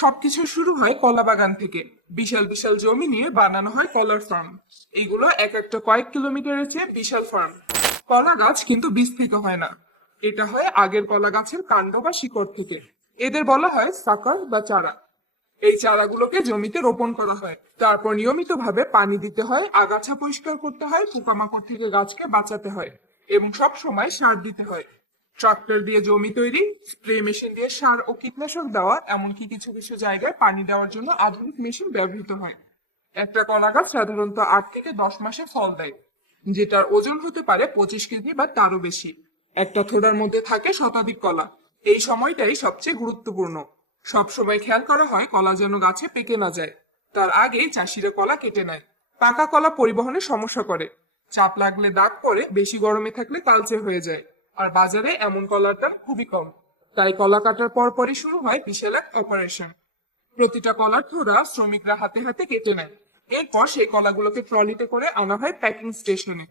সবকিছু শুরু হয় কলা বাগান থেকে। বিশাল বিশাল জমি নিয়ে বানানো হয় কলার ফার্ম এগুলো এক একটা কয়েক কিলোমিটারের চেয়ে বিশাল ফার্ম কলা গাছ কিন্তু বীজ থেকে হয় না। এটা হয় আগের কলা গাছের কাণ্ড বা শিকড় থেকে। এদের বলা হয় সাকার বা চারা। এই চারাগুলোকে জমিতে রোপণ করা হয়। তারপর নিয়মিতভাবে পানি দিতে হয়, আগাছা পরিষ্কার করতে হয়, পোকামাকড় থেকে গাছকে বাঁচাতে হয় এবং সব সময় সার দিতে হয়। ট্রাক্টর দিয়ে জমি তৈরি স্প্রে মেশিন দিয়ে সার ও কীটনাশক দেওয়া, এমনকি কিছু কিছু জায়গায় পানি দেওয়ার জন্য আধুনিক মেশিন ব্যবহৃত হয়। একটা কলা গাছ সাধারণত আট থেকে দশ মাসে ফল দেয়, যেটার ওজন হতে পারে পঁচিশ কেজি বা তারও বেশি। একটা থোড়ার মধ্যে থাকে শতাধিক কলা। এই সময়টাই সবচেয়ে গুরুত্বপূর্ণ। সব সময় খেয়াল করা হয় কলা যেন গাছে পেকে না যায়। তার আগে চাষিরা কলা কেটে নেয়। পাকা কলা পরিবহনে সমস্যা করে। চাপ লাগলে দাগ পড়ে, বেশি গরমে থাকলে কালচে হয়ে যায়। আর বাজারে এমন কলার খুবই কম। তাই কলা কাটার পর পরই শুরু হয় বিশাল এক অপারেশন প্রতিটা কলার থোড়া শ্রমিকরা হাতে হাতে কেটে নেয়। এরপর সেই কলাগুলোকে ট্রলিতে করে আনা হয় প্যাকিং স্টেশনে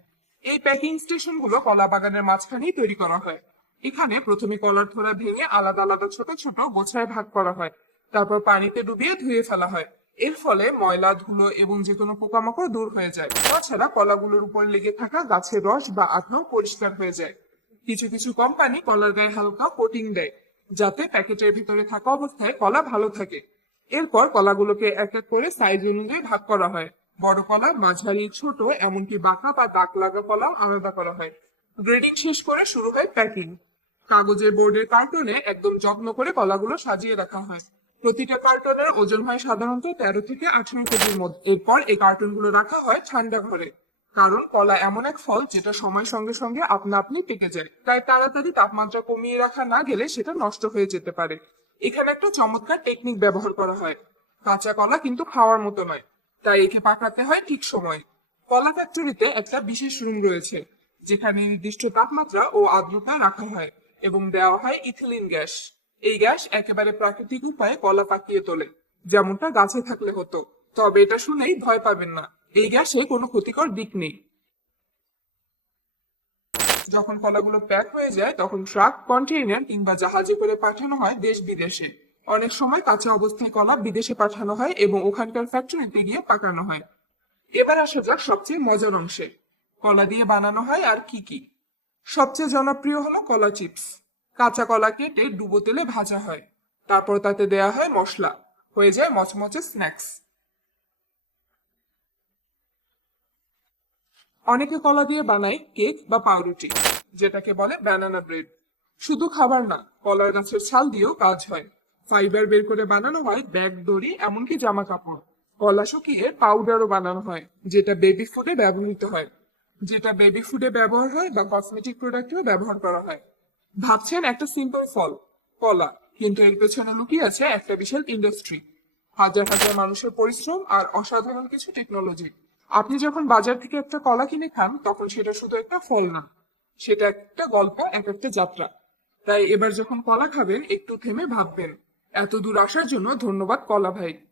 এই প্যাকিং স্টেশনগুলো কলা বাগানের মাঝখানেই তৈরি করা হয়। এখানে প্রথমে কলার থোড়া ভেঙে আলাদা আলাদা ছোট ছোট গোছায় ভাগ করা হয়। তারপর পানিতে ডুবিয়ে ধুয়ে ফেলা হয়। এর ফলে ময়লা, ধুলো এবং যে কোনো পোকামাকড় দূর হয়ে যায়। তাছাড়া কলাগুলোর উপর লেগে থাকা গাছের রস বা আঠাও পরিষ্কার হয়ে যায়। কিছু কিছু কোম্পানি কলার গায়ে হালকা কোটিং দেয়, যাতে প্যাকেটের ভিতরে থাকা অবস্থায় কলা ভালো থাকে। এরপর কলাগুলোকে এক এক করে সাইজ অনুযায়ী ভাগ করা হয়। বড় কলা, মাঝারি, ছোট, এমনকি বাঁকা বা দাগ লাগা কলা আলাদা করা হয়। গ্রেডিং শেষ করে শুরু হয় প্যাকিং কাগজের বোর্ডের কার্টনে একদম যত্ন করে কলাগুলো সাজিয়ে রাখা হয়। প্রতিটা কার্টনের ওজন হয় সাধারণত তেরো থেকে আঠারো কেজির মধ্যে। এরপর এই কার্টনগুলো রাখা হয় ঠান্ডা ঘরে। কারণ কলা এমন এক ফল যেটা সময়ের সঙ্গে সঙ্গে আপনা আপনি পেকে যায়। তাই তাড়াতাড়ি তাপমাত্রা কমিয়ে রাখা না গেলে সেটা নষ্ট হয়ে যেতে পারে। এখানে একটা চমৎকার টেকনিক ব্যবহার করা হয়। কাঁচা কলা কিন্তু খাওয়ার মতো নয়, তাই একে পাকাতে হয় ঠিক সময়। কলা ফ্যাক্টরিতে একটা বিশেষ রুম রয়েছে, যেখানে নির্দিষ্ট তাপমাত্রা ও আর্দ্রতা রাখা হয় এবং দেওয়া হয় ইথিলিন গ্যাস এই গ্যাস একেবারে প্রাকৃতিক উপায়ে কলা পাকিয়ে তোলে, যেমনটা গাছে থাকলে হতো। তবে এটা শুনেই ভয় পাবেন না। এই গ্যাসে কোনো ক্ষতিকর দিক নেই। যখন কলাগুলো প্যাক হয়ে যায়, তখন ট্রাক, কন্টেইনার কিংবা জাহাজে করে পাঠানো হয় দেশ বিদেশে। অনেক সময় কাঁচা অবস্থায় কলা বিদেশে পাঠানো হয় এবং ওখানকার ফ্যাক্টরিতে গিয়ে পাকানো হয়। এবার আসা যাক সবচেয়ে মজার অংশে। কলা দিয়ে বানানো হয় আর কি কি? সবচেয়ে জনপ্রিয় হলো কলা চিপস। কাঁচা কলা কেটে ডুবো তেলে ভাজা হয়। তারপর তাতে দেয়া হয় মশলা। হয়ে যায় মচমচে স্ন্যাক্স। অনেকে কলা দিয়ে বানায় কেক বা পাউরুটি, যেটাকে বলে ব্যানানা ব্রেড শুধু খাবার না, কলার গাছের ছাল দিয়েও কাজ হয়। ফাইবার বের করে বানানো হয় ব্যাগ, দড়ি, এমনকি জামা কাপড় কলা শুকিয়ে পাউডারও বানানো হয়, যেটা বেবি ফুডে ব্যবহৃত হয়। যেটা বেবি ফুডে ব্যবহার হয় বা কসমেটিক প্রোডাক্টেও ব্যবহার করা হয়। ভাবছেন একটা সিম্পল ফল, কলা, কিন্তু এর পেছনে লুকিয়ে আছে একটা বিশাল ইন্ডাস্ট্রি হাজার হাজার মানুষের পরিশ্রম আর অসাধারণ কিছু টেকনোলজি আপনি যখন বাজার থেকে একটা কলা কিনে খান, তখন সেটা শুধু একটা ফল না, সেটা একটা গল্প, এক একটা যাত্রা। তাই এবার যখন কলা খাবেন, একটু থেমে ভাববেন। এত দূর আসার জন্য ধন্যবাদ কলা ভাই।